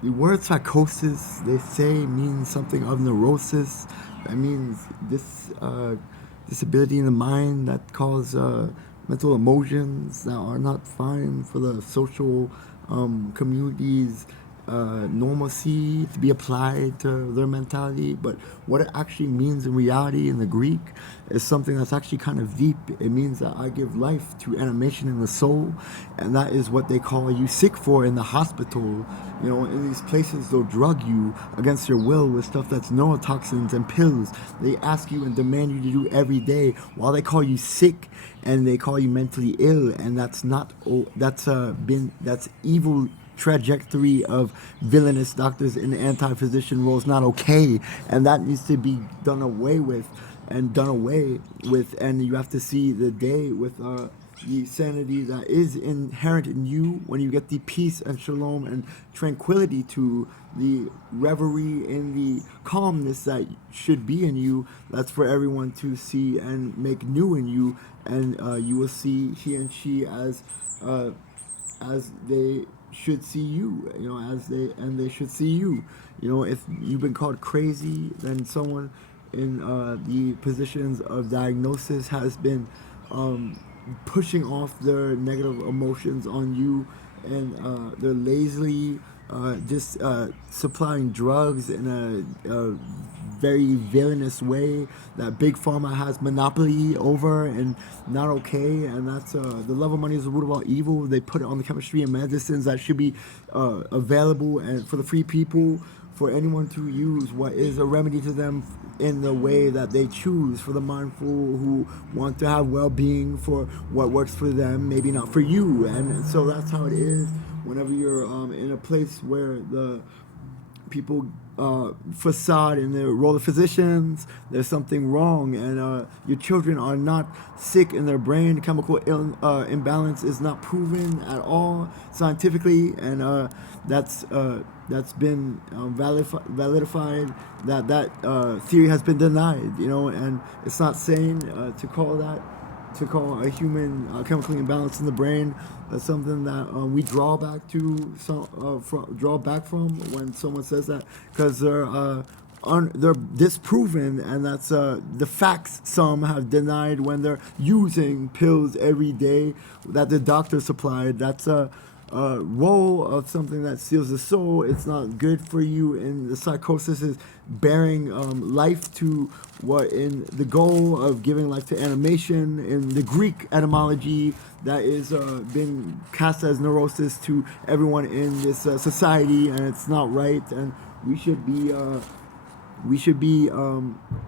The word psychosis, they say, means something of neurosis. That means this disability in the mind that cause mental emotions that are not fine for the social communities normalcy to be applied to their mentality, but what it actually means in reality in the Greek is something that's actually kind of deep. It means that I give life to animation in the soul, and that is what they call you sick for in the hospital. You know, in these places, they'll drug you against your will with stuff that's neurotoxins and pills. They ask you and demand you to do every day while they call you sick and they call you mentally ill, and that's not. That's evil trajectory of villainous doctors in anti-physician roles not okay, and that needs to be done away with, and you have to see the day with the sanity that is inherent in you when you get the peace and shalom and tranquility to the reverie in the calmness that should be in you. That's for everyone to see and make new in you, and you will see he and she uh, as they should see you, you know, they should see you. You know, if you've been called crazy, then someone in the positions of diagnosis has been pushing off their negative emotions on you, and they're lazily just supplying drugs in a very villainous way that big pharma has monopoly over and not okay, and that's the love of money is the root of all evil. They put it on the chemistry and medicines that should be available and for the free people, for anyone to use what is a remedy to them in the way that they choose, for the mindful who want to have well-being, for what works for them, maybe not for you. And so that's how it is whenever you're in a place where the people facade in the role of physicians, there's something wrong, and your children are not sick in their brain. Chemical imbalance is not proven at all scientifically, and that's been validified. That theory has been denied, you know, and it's not sane to call a human chemically imbalanced in the brain. That's something that we draw back to draw back from when someone says that, because they're disproven, and that's the facts some have denied when they're using pills every day that the doctor supplied. That's a role of something that steals the soul. It's not good for you, and the psychosis is bearing life to what in the goal of giving life to animation in the Greek etymology that is been cast as neurosis to everyone in this society, and it's not right, and we should be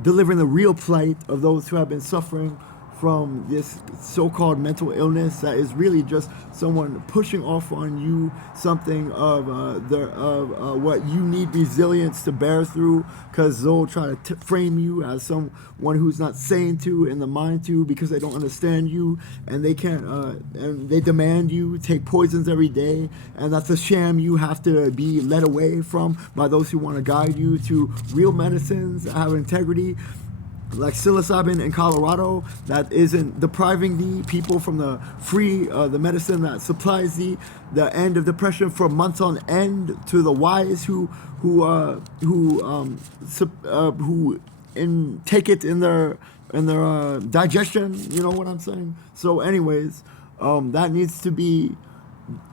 delivering the real plight of those who have been suffering from this so-called mental illness that is really just someone pushing off on you something of what you need resilience to bear through, because they'll try to frame you as someone who's not sane to in the mind to, because they don't understand you, and they can't and they demand you take poisons every day, and that's a sham you have to be led away from by those who want to guide you to real medicines that have integrity, like psilocybin in Colorado, that isn't depriving the people from the free the medicine that supplies the end of depression for months on end, to the wise who take it in their digestion. You know what I'm saying? So, anyways, that needs to be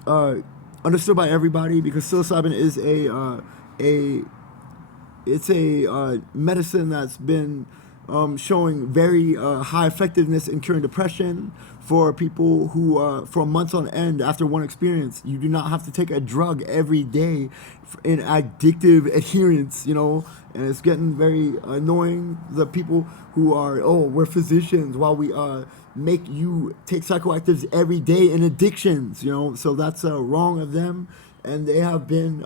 understood by everybody, because psilocybin is a medicine that's been showing very high effectiveness in curing depression for people who, for months on end after one experience. You do not have to take a drug every day in addictive adherence, you know, and it's getting very annoying. The people who are, oh, we're physicians, while we make you take psychoactives every day in addictions, you know, so that's wrong of them, and they have been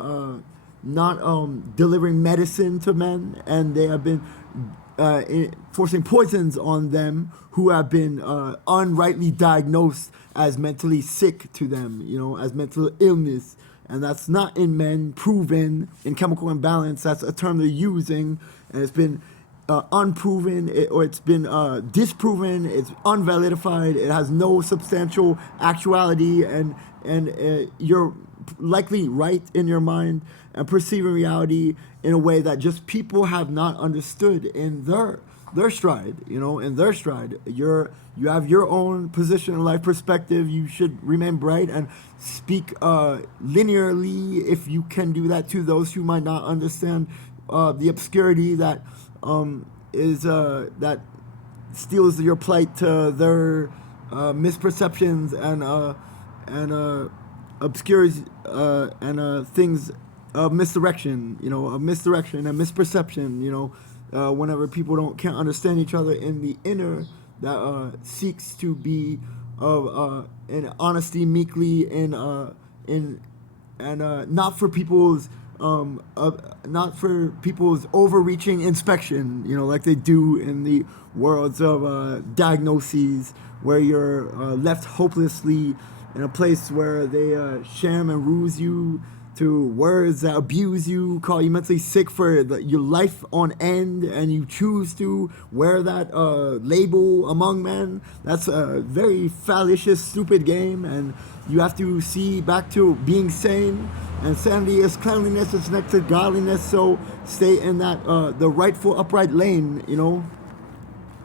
not delivering medicine to men, and they have been forcing poisons on them who have been unrightly diagnosed as mentally sick to them, you know, as mental illness. And that's not in men proven in chemical imbalance. That's a term they're using, and it's been unproven, or it's been disproven. It's unvalidified. It has no substantial actuality, and likely right in your mind and perceiving reality in a way that just people have not understood in their stride, in their stride. You have your own position in life perspective. You should remain bright and speak linearly if you can do that to those who might not understand the obscurity that is that steals your plight to their misperceptions and obscures and things of misdirection, of misdirection and misperception, whenever people can't understand each other in the inner that seeks to be of in honesty, meekly, in and not for people's not for people's overreaching inspection, like they do in the worlds of diagnoses, where you're left hopelessly in a place where they sham and ruse you to words that abuse you, call you mentally sick for your life on end, and you choose to wear that label among men. That's a very fallacious, stupid game, and you have to see back to being sane. And sanity is cleanliness, it's next to godliness, so stay in that the rightful, upright lane,